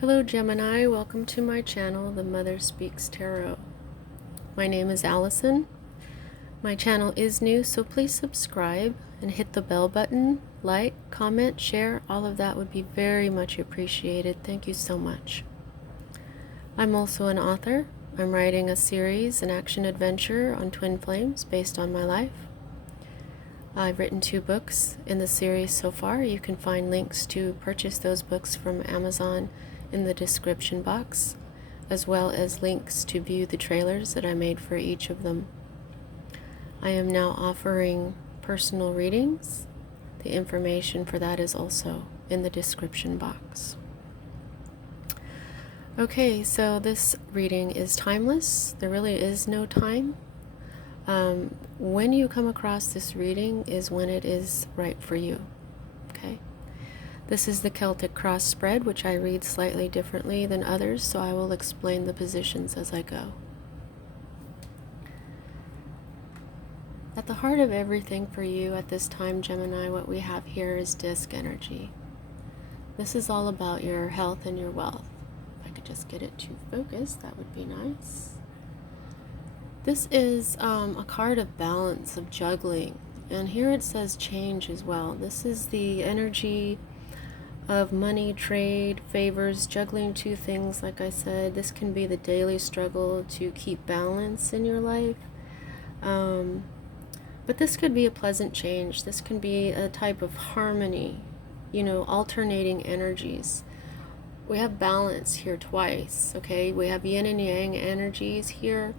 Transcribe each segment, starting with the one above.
Hello Gemini, welcome to my channel, The Mother Speaks Tarot. My name is Allison. My channel is new, so please subscribe and hit the bell button, like, comment, share, all of that would be very much appreciated. Thank you so much. I'm also an author. I'm writing a series, an action adventure on twin flames based on my life. I've written 2 books in the series so far. You can find links to purchase those books from Amazon in the description box, as well as links to view the trailers that I made for each of them. I am now offering personal readings. The information for that is also in the description box. Okay, so this reading is timeless. There really is no time. When you come across this reading is when it is right for you. Okay. This is the Celtic cross spread, which I read slightly differently than others, so I will explain the positions as I go. At the heart of everything for you at this time, Gemini, what we have here is disc energy. This is all about your health and your wealth. If I could just get it to focus, that would be nice. This is a card of balance, of juggling, and here it says change as well. This is the energy of money, trade, favors, juggling 2 things. Like I said, this can be the daily struggle to keep balance in your life. But this could be a pleasant change. This can be a type of harmony, alternating energies. We have balance here twice, okay? We have yin and yang energies here.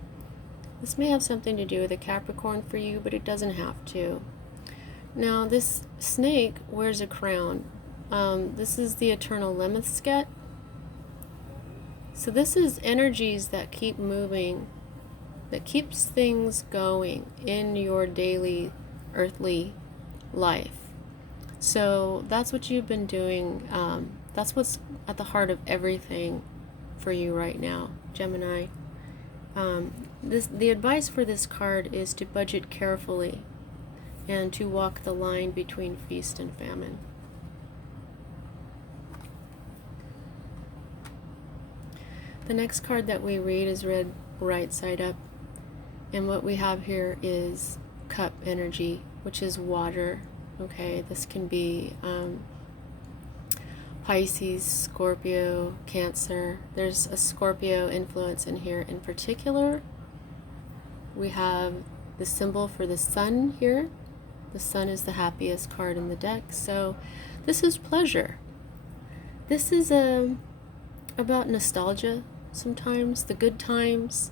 This may have something to do with a Capricorn for you, but it doesn't have to. Now, this snake wears a crown. This is the eternal Lemnisket. So this is energies that keep moving, that keeps things going in your daily earthly life. So that's what you've been doing. That's what's at the heart of everything for you right now, Gemini. The advice for this card is to budget carefully and to walk the line between feast and famine. The next card that we read is read right side up, and what we have here is cup energy, which is water. Okay, this can be Pisces, Scorpio, Cancer. There's a Scorpio influence in here in particular. We have the symbol for the sun here. The sun is the happiest card in the deck, so this is pleasure. This is about nostalgia sometimes, the good times.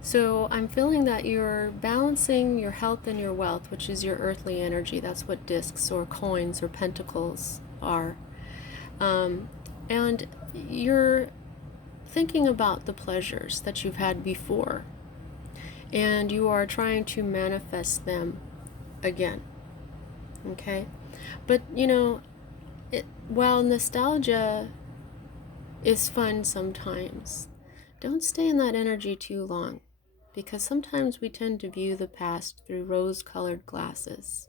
So I'm feeling that you're balancing your health and your wealth, which is your earthly energy. That's what discs or coins or pentacles are. And you're thinking about the pleasures that you've had before, and you are trying to manifest them again. Okay? But, while nostalgia is fun sometimes, don't stay in that energy too long, because sometimes we tend to view the past through rose-colored glasses,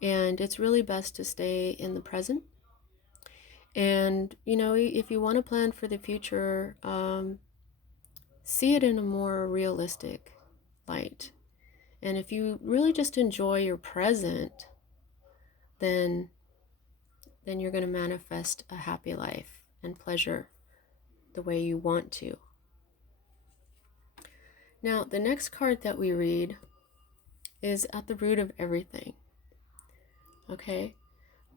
and it's really best to stay in the present. And if you want to plan for the future, see it in a more realistic light. And if you really just enjoy your present, then you're going to manifest a happy life and pleasure the way you want to. Now, the next card that we read is at the root of everything. Okay?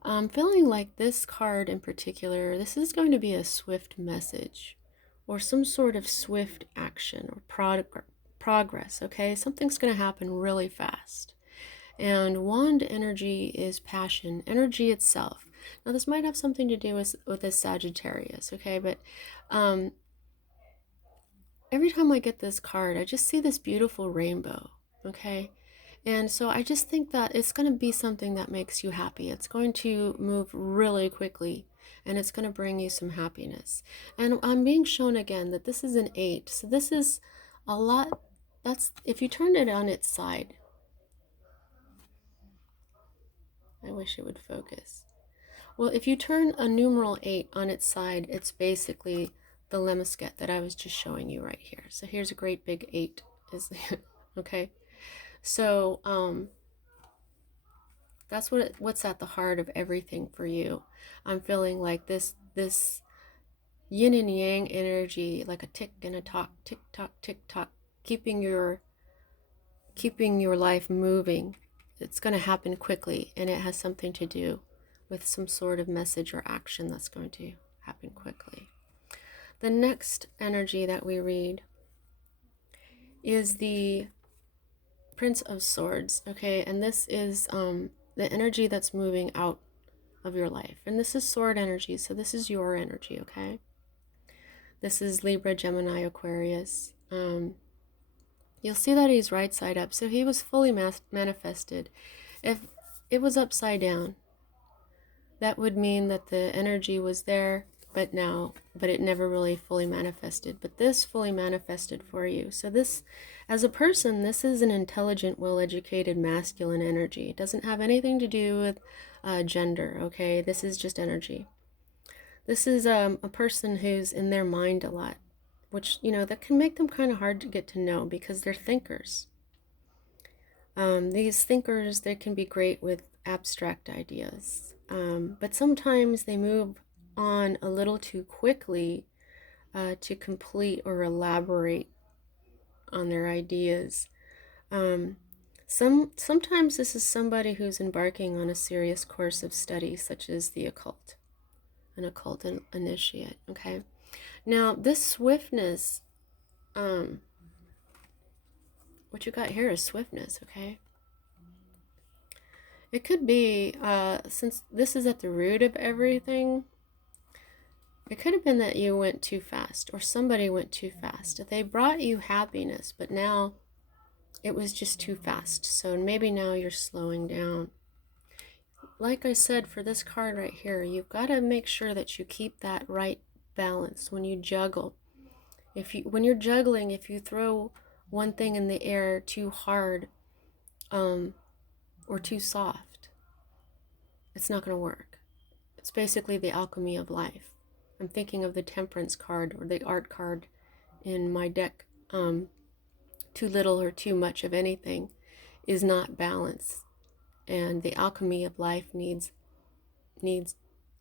I'm feeling like this card in particular, this is going to be a swift message or some sort of swift action or progress, okay? Something's going to happen really fast. And wand energy is passion, energy itself. Now, this might have something to do with this Sagittarius, okay? But every time I get this card, I just see this beautiful rainbow, okay? And so I just think that it's going to be something that makes you happy. It's going to move really quickly, and it's going to bring you some happiness. And I'm being shown again that this is an 8. So this is a lot. That's if you turn it on its side. I wish it would focus. Well, if you turn a numeral 8 on its side, it's basically the lemniscate that I was just showing you right here. So here's a great big 8. Okay? So that's what's at the heart of everything for you. I'm feeling like this yin and yang energy, like a tick and a tock, tick tock, keeping your life moving. It's going to happen quickly, and it has something to do with some sort of message or action that's going to happen quickly. The next energy that we read is the Prince of Swords, okay? And this is the energy that's moving out of your life. And this is sword energy, so this is your energy, okay? This is Libra, Gemini, Aquarius. You'll see that he's right side up, so he was fully manifested. If it was upside down, that would mean that the energy was there, but it never really fully manifested. But this fully manifested for you. So this, as a person, this is an intelligent, well-educated, masculine energy. It doesn't have anything to do with gender, okay? This is just energy. This is a person who's in their mind a lot, which, that can make them kind of hard to get to know because they're thinkers. These thinkers, they can be great with abstract ideas, but sometimes they move on a little too quickly to complete or elaborate on their ideas. Sometimes this is somebody who's embarking on a serious course of study, such as the occult, an occult initiate. Okay, now this swiftness, what you got here is swiftness. Okay. It could be, since this is at the root of everything, it could have been that you went too fast or somebody went too fast. They brought you happiness, but now it was just too fast. So maybe now you're slowing down. Like I said, for this card right here, you've got to make sure that you keep that right balance when you juggle. When you're juggling, if you throw one thing in the air too hard, or too soft, it's not going to work. It's basically the alchemy of life. I'm thinking of the temperance card or the art card in my deck. Too little or too much of anything is not balance. And the alchemy of life needs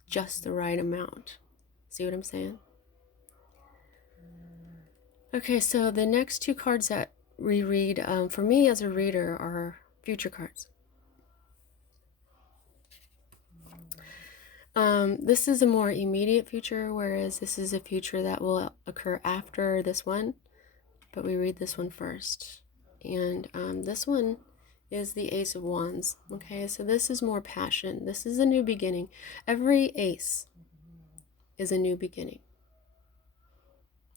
just the right amount. See what I'm saying? Okay, so the next two cards that we read, for me as a reader, are future cards. This is a more immediate future, whereas this is a future that will occur after this one, but we read this one first. And this one is the Ace of Wands. Okay, so this is more passion. This is a new beginning. Every ace is a new beginning.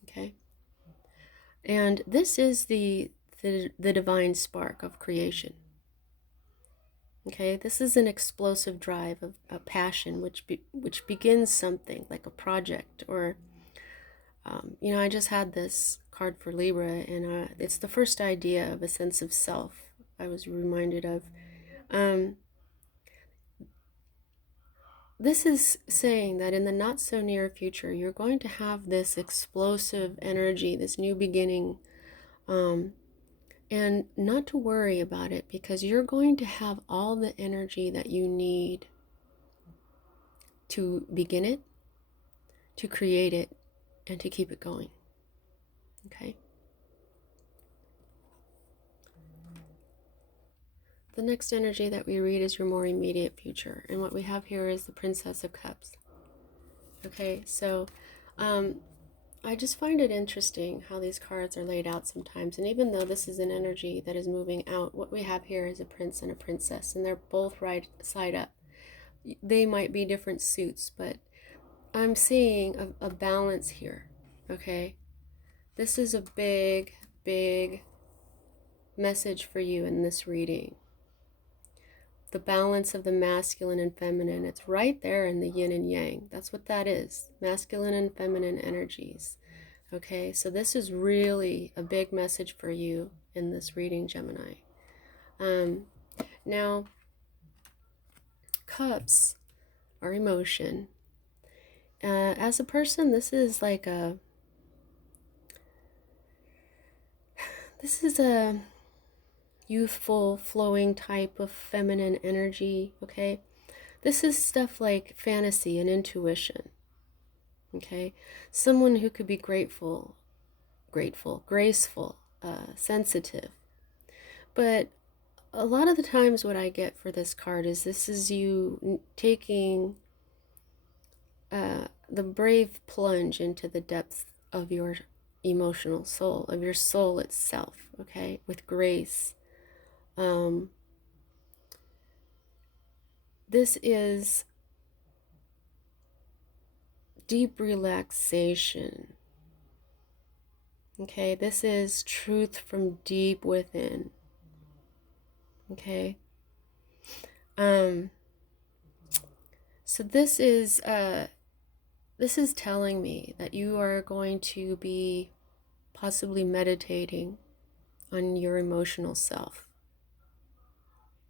Okay, and this is the divine spark of creation. Okay, this is an explosive drive of a passion which begins something like a project, or I just had this card for Libra, and it's the first idea of a sense of self I was reminded of. This is saying that in the not so near future, you're going to have this explosive energy, this new beginning, and not to worry about it, because you're going to have all the energy that you need to begin it, to create it, and to keep it going. Okay? The next energy that we read is your more immediate future. And what we have here is the Princess of Cups. Okay, so I just find it interesting how these cards are laid out sometimes. And even though this is an energy that is moving out, what we have here is a prince and a princess, and they're both right side up. They might be different suits, but I'm seeing a balance here. Okay, this is a big, big message for you in this reading. The balance of the masculine and feminine. It's right there in the yin and yang. That's what that is. Masculine and feminine energies. Okay, so this is really a big message for you in this reading, Gemini. Now, cups our emotion. As a person, this is a youthful, flowing type of feminine energy, okay? This is stuff like fantasy and intuition, okay? Someone who could be grateful, graceful, sensitive. But a lot of the times what I get for this card is this is you taking the brave plunge into the depths of your emotional soul, of your soul itself, okay, with grace. This is deep relaxation, okay? This is truth from deep within, okay? So this is telling me that you are going to be possibly meditating on your emotional self.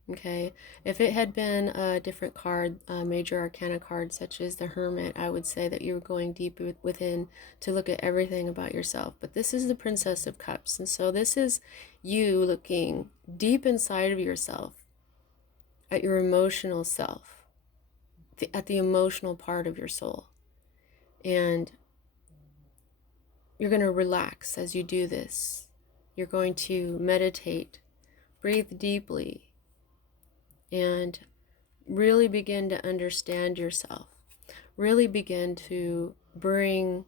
Okay, if it had been a different card, a major arcana card such as the Hermit, I would say that you're going deep within to look at everything about yourself. But this is the Princess of Cups, and so this is you looking deep inside of yourself at your emotional self, at the emotional part of your soul. And you're going to relax as you do this. You're going to meditate, breathe deeply, and really begin to understand yourself. Really begin to bring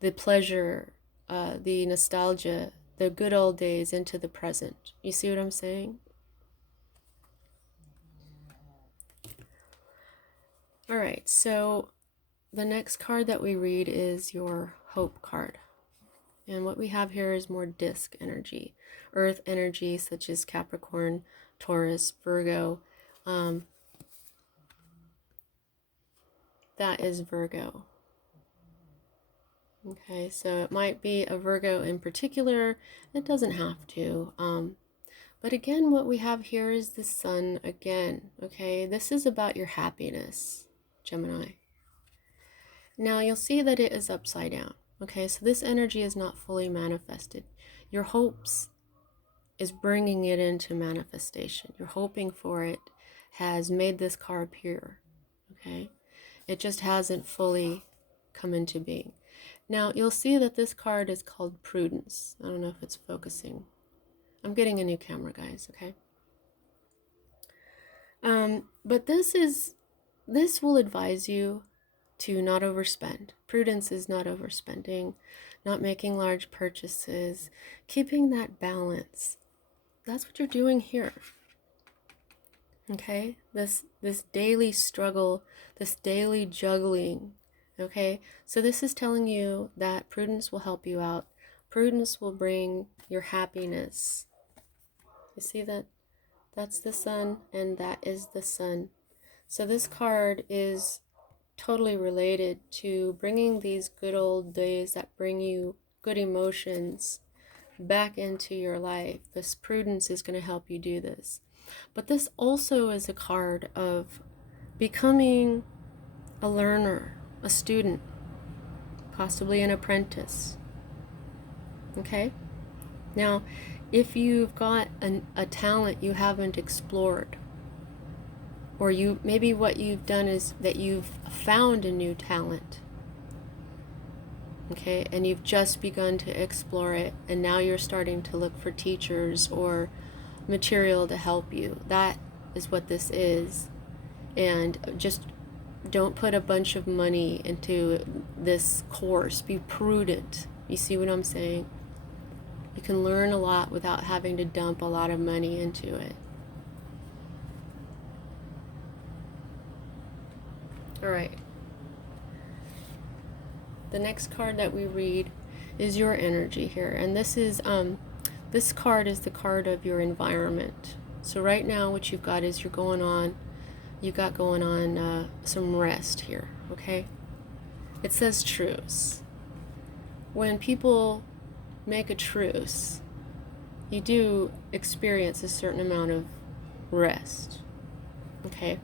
the pleasure, the nostalgia, the good old days into the present. You see what I'm saying? All right, so the next card that we read is your Hope card. And what we have here is more disc energy, earth energy such as Capricorn, Taurus, Virgo. That is Virgo. Okay, so it might be a Virgo in particular. It doesn't have to. But again, what we have here is the sun again. Okay, this is about your happiness, Gemini. Now you'll see that it is upside down. Okay, so this energy is not fully manifested. Your hopes is bringing it into manifestation. You're hoping for it has made this car appear. Okay, it just hasn't fully come into being. Now you'll see that this card is called Prudence. I don't know if it's focusing. I'm getting a new camera, guys. Okay. But this will advise you to not overspend. Prudence is not overspending, not making large purchases, keeping that balance. That's what you're doing here. Okay? This daily struggle, this daily juggling. Okay? So this is telling you that prudence will help you out. Prudence will bring your happiness. You see that? That's the sun, and that is the sun. So this card is totally related to bringing these good old days that bring you good emotions back into your life. This prudence is going to help you do this. But this also is a card of becoming a learner, a student, possibly an apprentice. Okay? Now, if you've got a talent you haven't explored, or maybe what you've done is that you've found a new talent, okay, and you've just begun to explore it, and now you're starting to look for teachers or material to help you. That is what this is. And just don't put a bunch of money into this course. Be prudent. You see what I'm saying? You can learn a lot without having to dump a lot of money into it. All right. The next card that we read is your energy here, and this card is the card of your environment. So right now, what you've got is you got going on some rest here. Okay. It says truce. When people make a truce, you do experience a certain amount of rest. Okay.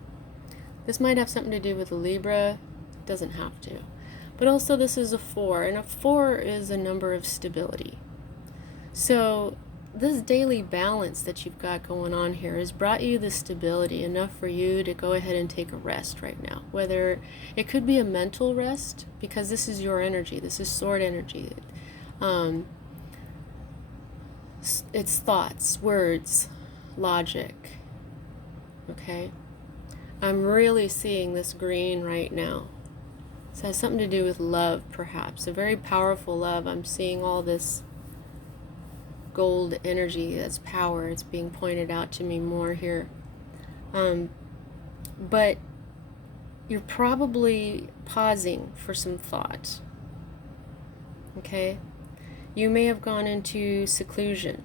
This might have something to do with a Libra. Doesn't have to. But also this is a 4, and a 4 is a number of stability. So this daily balance that you've got going on here has brought you the stability enough for you to go ahead and take a rest right now. Whether it could be a mental rest, because this is your energy, this is sword energy. It's thoughts, words, logic. Okay? I'm really seeing this green right now. This has something to do with love, perhaps. A very powerful love. I'm seeing all this gold energy, that's power. It's being pointed out to me more here. But you're probably pausing for some thought. Okay? You may have gone into seclusion.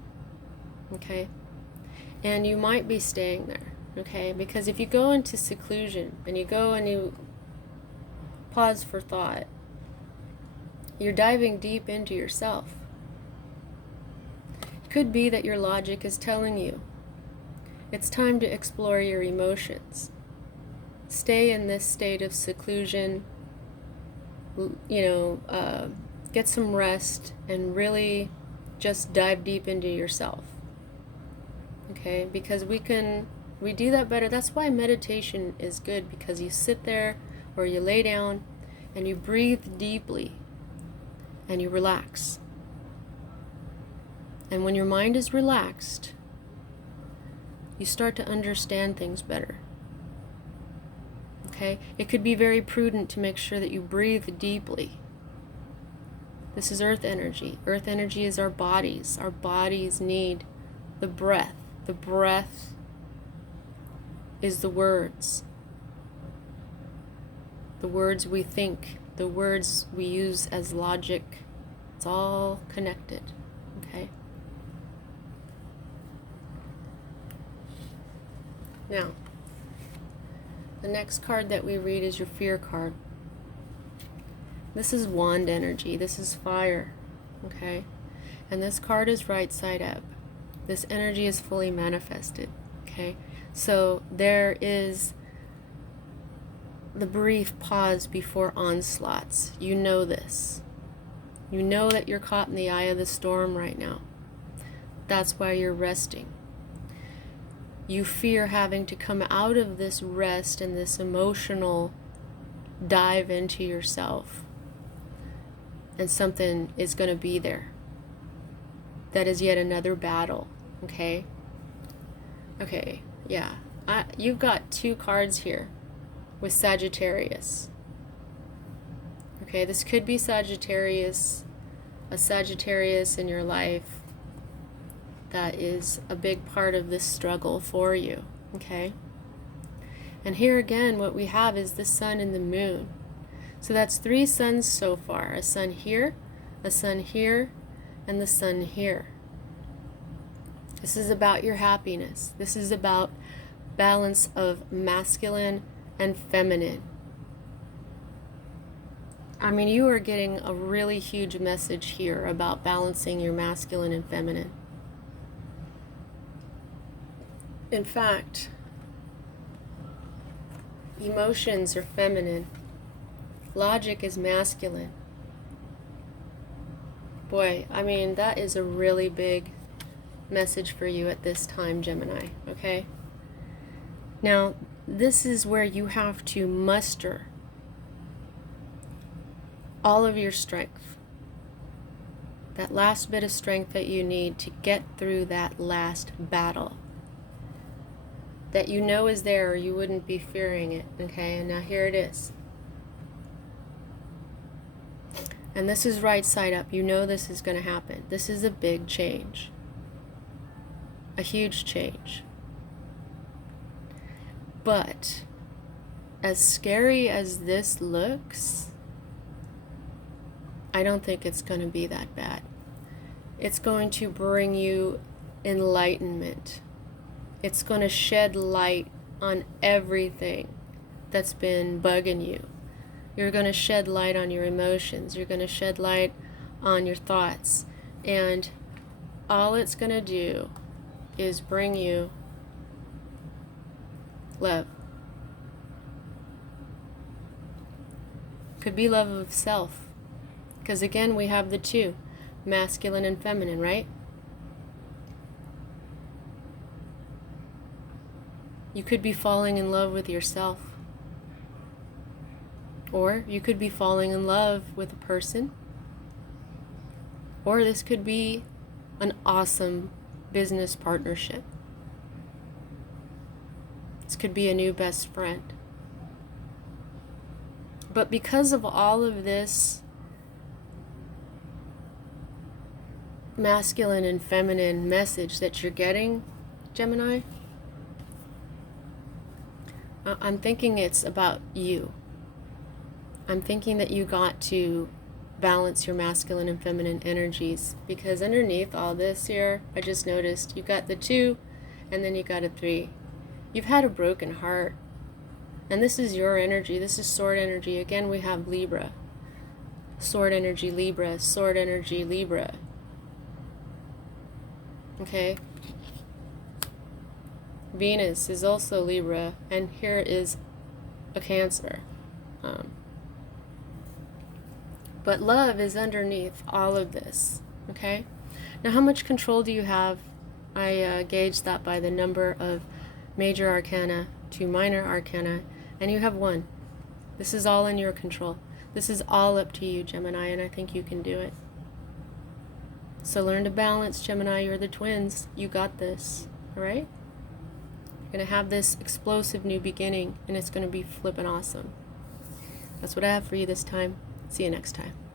Okay? And you might be staying there. Okay? Because if you go into seclusion and you go and you pause for thought, you're diving deep into yourself. It could be that your logic is telling you it's time to explore your emotions. Stay in this state of seclusion, get some rest, and really just dive deep into yourself. Okay? Because we do that better. That's why meditation is good, because you sit there or you lay down and you breathe deeply and you relax. And when your mind is relaxed, you start to understand things better. Okay? It could be very prudent to make sure that you breathe deeply. This is earth energy. Earth energy is our bodies. Our bodies need the breath. The breath is the words. The words we think, the words we use as logic. It's all connected. Okay? Now, the next card that we read is your fear card. This is wand energy. This is fire. Okay? And this card is right side up. This energy is fully manifested. Okay? So there is the brief pause before onslaughts. You know this. You know that you're caught in the eye of the storm right now. That's why you're resting. You fear having to come out of this rest and this emotional dive into yourself, and something is going to be there. That is yet another battle. Okay? Okay, yeah. You've got 2 cards here with Sagittarius. Okay, this could be Sagittarius, a Sagittarius in your life that is a big part of this struggle for you. Okay? And here again, what we have is the sun and the moon. So that's 3 suns so far. A sun here, and the sun here. This is about your happiness. This is about balance of masculine and feminine. I mean, you are getting a really huge message here about balancing your masculine and feminine. In fact, emotions are feminine. Logic is masculine. Boy, I mean, that is a really big message for you at this time, Gemini, okay? Now, this is where you have to muster all of your strength. That last bit of strength that you need to get through that last battle. That you know is there, or you wouldn't be fearing it, okay? And now here it is. And this is right side up. You know this is going to happen. This is a big change. A huge change. But as scary as this looks, I don't think it's going to be that bad. It's going to bring you enlightenment. It's going to shed light on everything that's been bugging you. You're going to shed light on your emotions. You're going to shed light on your thoughts. And all it's going to do is bring you love. Could be love of self. Because again, we have the two, masculine and feminine, right? You could be falling in love with yourself. Or you could be falling in love with a person. Or this could be an awesome business partnership. This could be a new best friend. But because of all of this masculine and feminine message that you're getting, Gemini, I'm thinking it's about you. I'm thinking that you got to balance your masculine and feminine energies, because underneath all this here, I just noticed you got the 2 and then you got a 3. You've had a broken heart, and this is your energy. This is sword energy. Again, we have Libra. Sword energy, Libra. Sword energy, Libra. Okay? Venus is also Libra, and here is a Cancer. But love is underneath all of this, okay? Now, how much control do you have? I gauged that by the number of major arcana to minor arcana, and you have 1. This is all in your control. This is all up to you, Gemini, and I think you can do it. So learn to balance, Gemini. You're the twins. You got this, all right? You're going to have this explosive new beginning, and it's going to be flippin' awesome. That's what I have for you this time. See you next time.